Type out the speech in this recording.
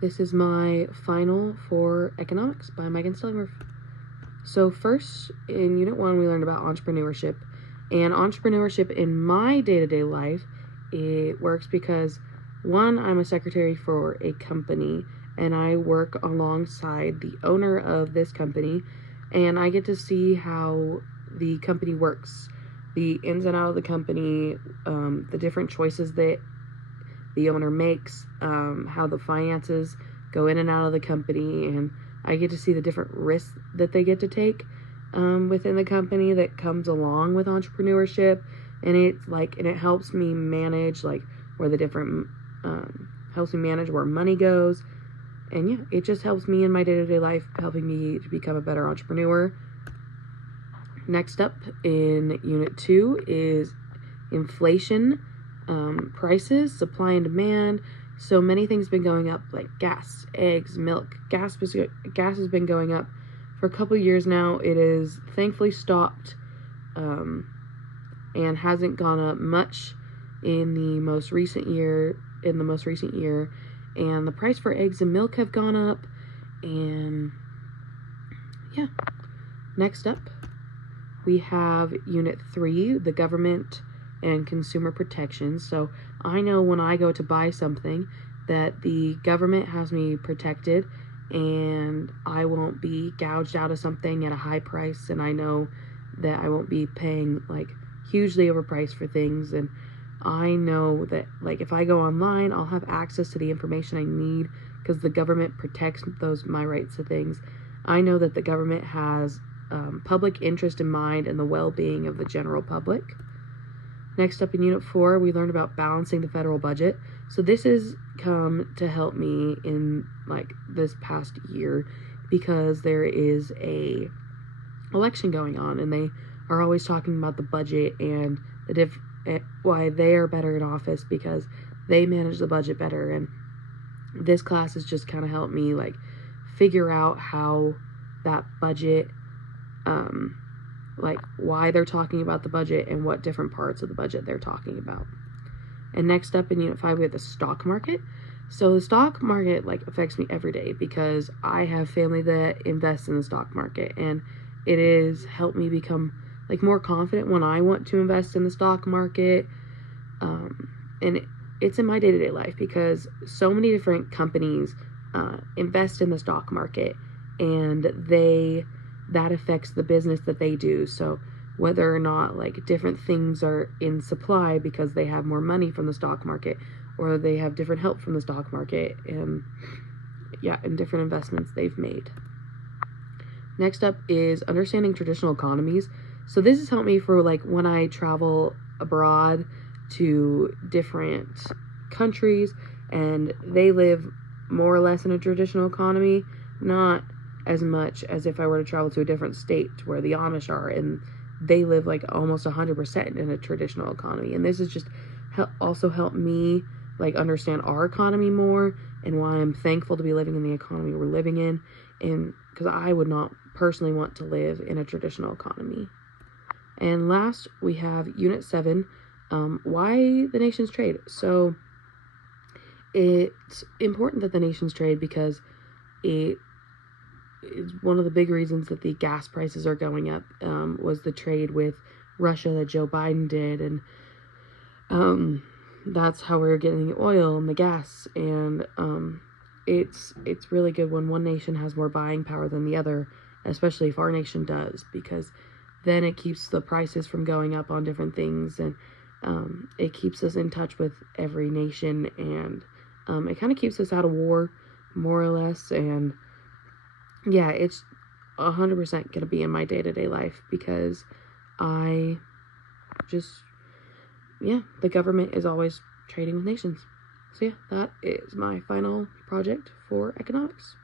This is my final for economics by Megan Stellingwerf. So first, in Unit 1, we learned about entrepreneurship. And entrepreneurship in my day-to-day life, it works because, one, I'm a secretary for a company, and I work alongside the owner of this company, and I get to see how the company works, the ins and outs of the company, the different choices that the owner makes, how the finances go in and out of the company, and I get to see the different risks that they get to take within the company that comes along with entrepreneurship. And it helps me manage where the different helps me manage where money goes. And yeah, it just helps me in my day-to-day life, helping me to become a better entrepreneur. Next up in Unit 2 is inflation, prices, supply and demand. So many things have been going up, like gas, eggs, milk. Gas has been going up for a couple years now. It is thankfully stopped and hasn't gone up much in the most recent year. And the price for eggs and milk have gone up. And yeah. Next up, we have Unit 3, the government and consumer protection. So I know when I go to buy something that the government has me protected and I won't be gouged out of something at a high price, and I know that I won't be paying hugely overpriced for things. And I know that if I go online, I'll have access to the information I need because the government protects my rights to things. I know that the government has public interest in mind and the well-being of the general public. Next up in Unit 4, we learned about balancing the federal budget. So this has come to help me in this past year because there is a election going on, and they are always talking about the budget and why they are better in office because they manage the budget better. And this class has just kind of helped me figure out how that budget, why they're talking about the budget and what different parts of the budget they're talking about. And next up in Unit 5, we have the stock market. So the stock market affects me every day because I have family that invests in the stock market, and it has helped me become more confident when I want to invest in the stock market. And it's in my day-to-day life because so many different companies invest in the stock market, and that affects the business that they do. So whether or not different things are in supply because they have more money from the stock market, or they have different help from the stock market, and different investments they've made. Next up is understanding traditional economies. So this has helped me for when I travel abroad to different countries and they live more or less in a traditional economy, not as much as if I were to travel to a different state where the Amish are and they live almost 100% in a traditional economy. And this has just also helped me understand our economy more and why I'm thankful to be living in the economy we're living in, and because I would not personally want to live in a traditional economy. And last, we have Unit 7, why the nations trade. So it's important that the nations trade because it is one of the big reasons that the gas prices are going up, was the trade with Russia that Joe Biden did. And that's how we're getting the oil and the gas. And it's really good when one nation has more buying power than the other, especially if our nation does, because then it keeps the prices from going up on different things, and it keeps us in touch with every nation, and it kind of keeps us out of war, more or less. And yeah, it's 100% going to be in my day-to-day life because the government is always trading with nations. So yeah, that is my final project for economics.